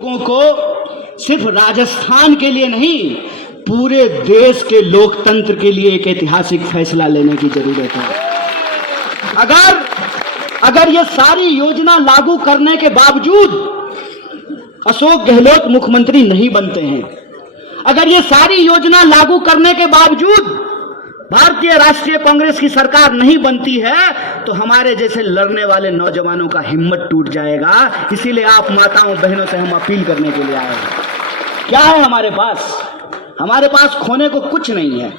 लोगों को सिर्फ राजस्थान के लिए नहीं, पूरे देश के लोकतंत्र के लिए एक ऐतिहासिक फैसला लेने की जरूरत है। अगर ये सारी योजना लागू करने के बावजूद अशोक गहलोत मुख्यमंत्री नहीं बनते हैं, अगर ये सारी योजना लागू करने के बावजूद भारतीय राष्ट्रीय कांग्रेस की सरकार नहीं बनती है, तो हमारे जैसे लड़ने वाले नौजवानों का हिम्मत टूट जाएगा। इसीलिए आप माताओं बहनों से हम अपील करने के लिए आए हैं। क्या है हमारे पास? हमारे पास खोने को कुछ नहीं है।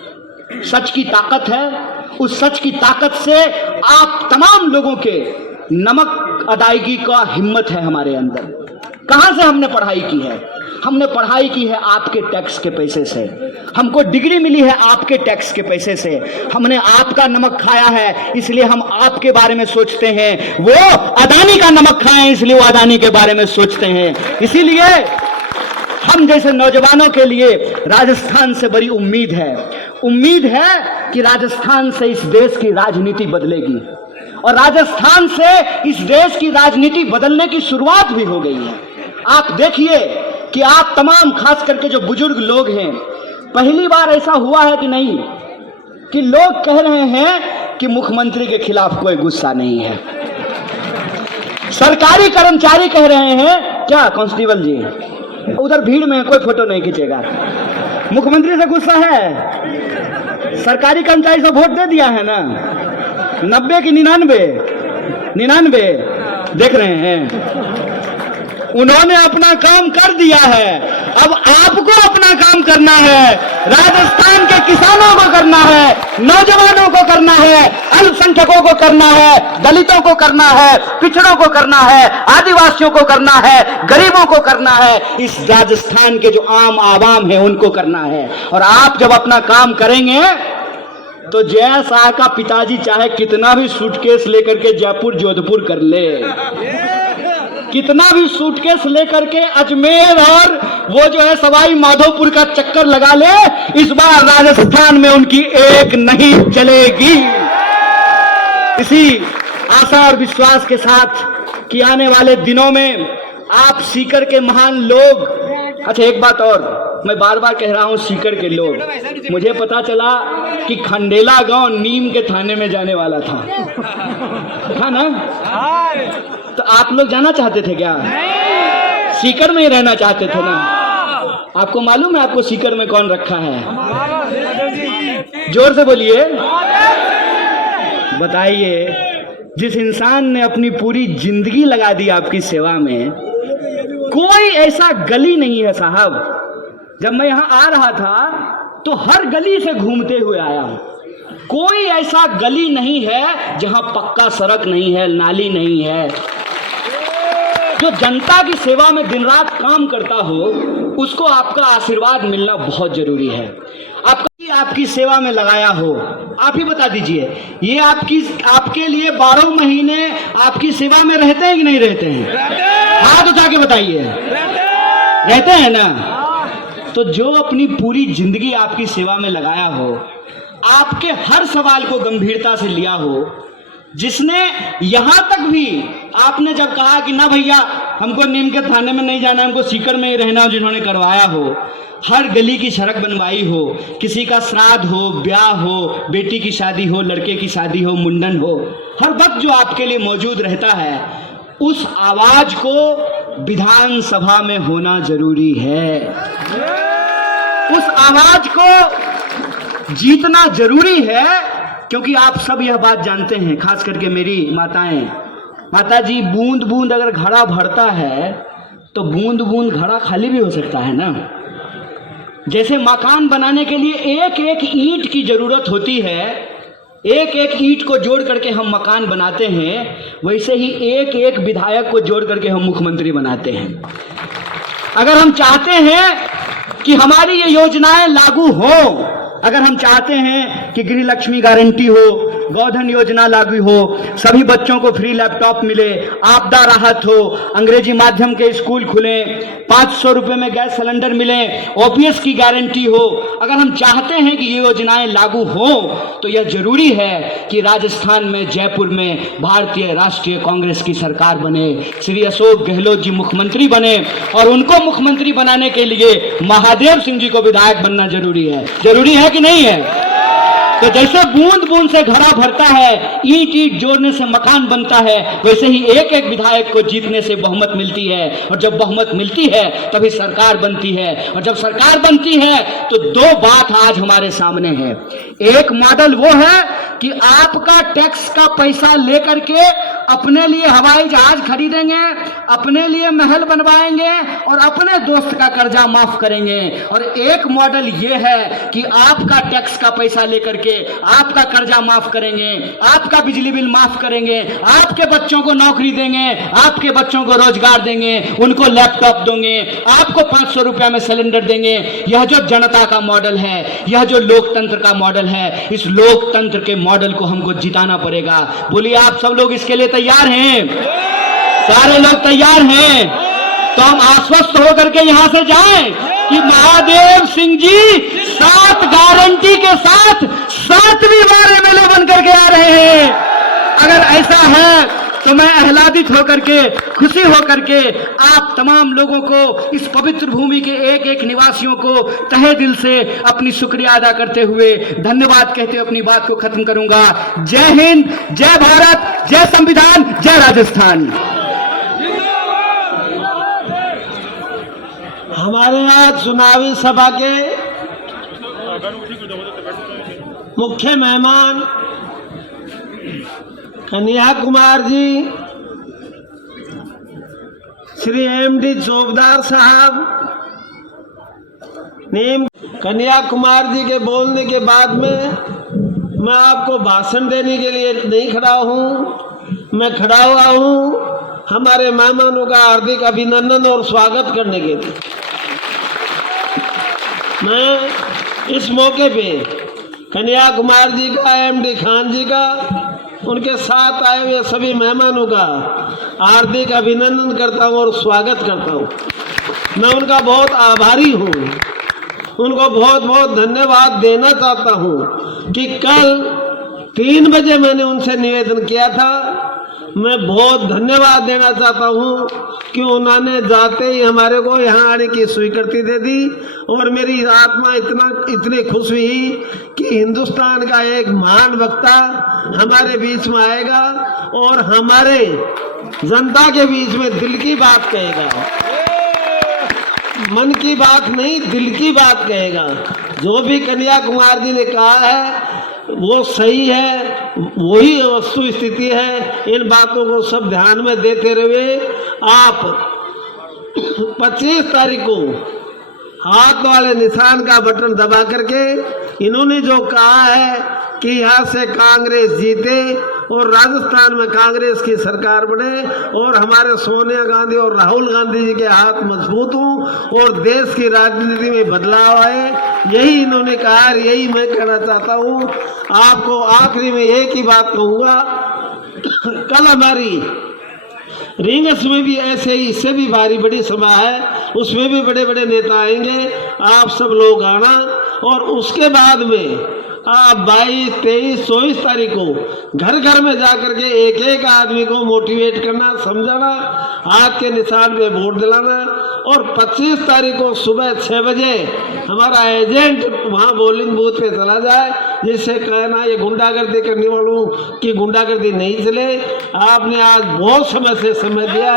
सच की ताकत है। उस सच की ताकत से आप तमाम लोगों के नमक अदायगी का हिम्मत है हमारे अंदर। कहां से हमने पढ़ाई की है? हमने पढ़ाई की है आपके टैक्स के पैसे से। हमको डिग्री मिली है आपके टैक्स के पैसे से। हमने आपका नमक खाया है, इसलिए हम आपके बारे में सोचते हैं। वो अदानी का नमक खाए, इसलिए वो अदानी के बारे में सोचते हैं। इसीलिए हम जैसे नौजवानों के लिए राजस्थान से बड़ी उम्मीद है। उम्मीद है कि राजस्थान से इस देश की राजनीति बदलेगी, और राजस्थान से इस देश की राजनीति बदलने की शुरुआत भी हो गई है। आप देखिए कि आप तमाम, खास करके जो बुजुर्ग लोग हैं, पहली बार ऐसा हुआ है कि नहीं कि लोग कह रहे हैं कि मुख्यमंत्री के खिलाफ कोई गुस्सा नहीं है। सरकारी कर्मचारी कह रहे हैं, क्या कांस्टेबल जी उधर भीड़ में कोई फोटो नहीं खींचेगा, मुख्यमंत्री से गुस्सा है। सरकारी कर्मचारी से वोट दे दिया है ना, 90 की 99 देख रहे हैं। उन्होंने अपना काम कर दिया है, अब आपको अपना काम करना है। राजस्थान के किसानों को करना है, नौजवानों को करना है, अल्पसंख्यकों को करना है, दलितों को करना है, पिछड़ों को करना है, आदिवासियों को करना है, गरीबों को करना है। इस राजस्थान के जो आम आवाम है उनको करना है। और आप जब अपना काम करेंगे तो जय शाह का पिताजी चाहे कितना भी सूटकेस लेकर के जयपुर जोधपुर कर ले, कितना भी सूटकेस लेकर के अजमेर और वो जो है सवाई माधोपुर का चक्कर लगा ले, इस बार राजस्थान में उनकी एक नहीं चलेगी। इसी आशा और विश्वास के साथ कि आने वाले दिनों में आप सीकर के महान लोग। अच्छा, एक बात और मैं बार बार कह रहा हूं, सीकर के लोग, मुझे पता चला कि खंडेला गांव नीम के थाने में जाने वाला था ना? तो आप लोग जाना चाहते थे क्या? सीकर में ही रहना चाहते थे ना? आपको मालूम है आपको सीकर में कौन रखा है? जोर से बोलिए, बताइए। जिस इंसान ने अपनी पूरी जिंदगी लगा दी आपकी सेवा में, कोई ऐसा गली नहीं है साहब। जब मैं यहां आ रहा था तो हर गली से घूमते हुए आया हूं। कोई ऐसा गली नहीं है जहां पक्का सड़क नहीं है, नाली नहीं है। जो जनता की सेवा में दिन रात काम करता हो, उसको आपका आशीर्वाद मिलना बहुत जरूरी है। आपकी सेवा में लगाया हो, आप ही बता दीजिए, ये आपके लिए 12 महीने आपकी सेवा में रहते हैं कि नहीं रहते हैं? हाथ उठा के बताइए, रहते हैं ना? तो जो अपनी पूरी जिंदगी आपकी सेवा में लगाया हो, आपके हर सवाल को गंभीरता से लिया हो, जिसने यहां तक भी आपने जब कहा कि ना भैया हमको नीम के थाने में नहीं जाना, हमको सीकर में ही रहना हो, जिन्होंने करवाया हो, हर गली की सड़क बनवाई हो, किसी का श्राद्ध हो, ब्याह हो, बेटी की शादी हो, लड़के की शादी हो, मुंडन हो, हर वक्त जो आपके लिए मौजूद रहता है, उस आवाज को विधानसभा में होना जरूरी है। उस आवाज को जीतना जरूरी है, क्योंकि आप सब यह बात जानते हैं, खास करके मेरी माताएं, माता जी, बूंद बूंद अगर घड़ा भरता है तो बूंद बूंद घड़ा खाली भी हो सकता है ना। जैसे मकान बनाने के लिए एक एक ईंट की जरूरत होती है, एक एक ईंट को जोड़ करके हम मकान बनाते हैं, वैसे ही एक एक विधायक को जोड़ करके हम मुख्यमंत्री बनाते हैं। अगर हम चाहते हैं कि हमारी ये योजनाएं लागू हो, अगर हम चाहते हैं कि गृह लक्ष्मी गारंटी हो, गोधन योजना लागू हो, सभी बच्चों को फ्री लैपटॉप मिले, आपदा राहत हो, अंग्रेजी माध्यम के स्कूल खुले, 500 रुपए में गैस सिलेंडर मिले, ओपीएस की गारंटी हो। अगर हम चाहते हैं कि ये योजनाएं लागू हो तो यह जरूरी है कि राजस्थान में, जयपुर में भारतीय राष्ट्रीय कांग्रेस की सरकार बने, श्री अशोक गहलोत जी मुख्यमंत्री बने, और उनको मुख्यमंत्री बनाने के लिए महादेव सिंह जी को विधायक बनना जरूरी है कि नहीं है? तो जैसे बूंद बूंद से घड़ा भरता है, ईंट ईंट जोड़ने से मकान बनता है, वैसे ही एक एक विधायक को जीतने से बहुमत मिलती है, और जब बहुमत मिलती है तभी सरकार बनती है, और जब सरकार बनती है तो दो बात आज हमारे सामने है। एक मॉडल वो है कि आपका टैक्स का पैसा लेकर के अपने लिए हवाई जहाज खरीदेंगे, अपने लिए महल बनवाएंगे और अपने दोस्त का कर्जा माफ करेंगे। और एक मॉडल ये है कि आपका टैक्स का पैसा लेकर के आपका कर्जा माफ करेंगे, आपका बिजली बिल माफ करेंगे, आपके बच्चों को नौकरी देंगे, आपके बच्चों को रोजगार देंगे, उनको लैपटॉप देंगे, आपको 500 रुपया में सिलेंडर देंगे। यह जो जनता का मॉडल है, यह जो लोकतंत्र का मॉडल है, इस लोकतंत्र के मॉडल को हमको जिताना पड़ेगा। बोलिए आप सब लोग इसके लिए तैयार हैं? सारे लोग तैयार हैं? तो हम आश्वस्त होकर के यहां से जाएं कि महादेव सिंह जी 7 गारंटी के साथ 7वीं बार एमएलए बनकर के आ रहे हैं। अगर ऐसा है तो मैं आह्लादित होकर के, खुशी होकर के आप तमाम लोगों को, इस पवित्र भूमि के एक एक निवासियों को तहे दिल से अपनी शुक्रिया अदा करते हुए, धन्यवाद कहते हुए अपनी बात को खत्म करूंगा। जय हिंद, जय भारत, जय संविधान, जय राजस्थान। हमारे आज चुनावी सभा के मुख्य मेहमान कन्हैया कुमार जी, श्री एमडी चौबदार साहब, कन्हैया कुमार जी के बोलने के बाद में मैं आपको भाषण देने के लिए नहीं खड़ा हूँ। मैं खड़ा हुआ हूँ हमारे मेहमानों का हार्दिक अभिनंदन और स्वागत करने के लिए। मैं इस मौके पे कन्हैया कुमार जी का, एमडी खान जी का, उनके साथ आए हुए सभी मेहमानों का हार्दिक अभिनंदन करता हूँ और स्वागत करता हूँ। मैं उनका बहुत आभारी हूँ, उनको बहुत बहुत धन्यवाद देना चाहता हूँ कि कल 3 बजे मैंने उनसे निवेदन किया था। मैं बहुत धन्यवाद देना चाहता हूँ कि उन्होंने जाते ही हमारे को यहाँ आने की स्वीकृति दे दी, और मेरी आत्मा इतनी खुश हुई कि हिंदुस्तान का एक महान वक्ता हमारे बीच में आएगा और हमारे जनता के बीच में दिल की बात कहेगा, मन की बात नहीं, दिल की बात कहेगा। जो भी कन्हैया कुमार जी ने कहा है वो सही है, वही वस्तु स्थिति है। इन बातों को सब ध्यान में देते हुए आप 25 तारीख को हाथ वाले निशान का बटन दबा करके इन्होंने जो कहा है कि यहाँ से कांग्रेस जीते और राजस्थान में कांग्रेस की सरकार बने और हमारे सोनिया गांधी और राहुल गांधी जी के हाथ मजबूत हों और देश की राजनीति में बदलाव आए, यही इन्होंने कहा। यही मैं कहना चाहता हूँ आपको। आखिरी में एक ही बात कहूँगा, कल हमारी रिंगस में भी ऐसे ही, इससे भी भारी बड़ी सभा है, उसमें भी बड़े बड़े नेता आएंगे। आप सब लोग आना, और उसके बाद में आप 22, 23, 24 तारीख को घर घर में जाकर के एक एक आदमी को मोटिवेट करना, समझाना, हाथ के निशान पे वोट दिलाना, और 25 तारीख को सुबह 6 बजे हमारा एजेंट वहाँ पोलिंग बूथ पे चला जाए, जिससे कहना ये गुंडागर्दी करने वालों की गुंडागर्दी नहीं चले। आपने आज बहुत समय से समय दिया।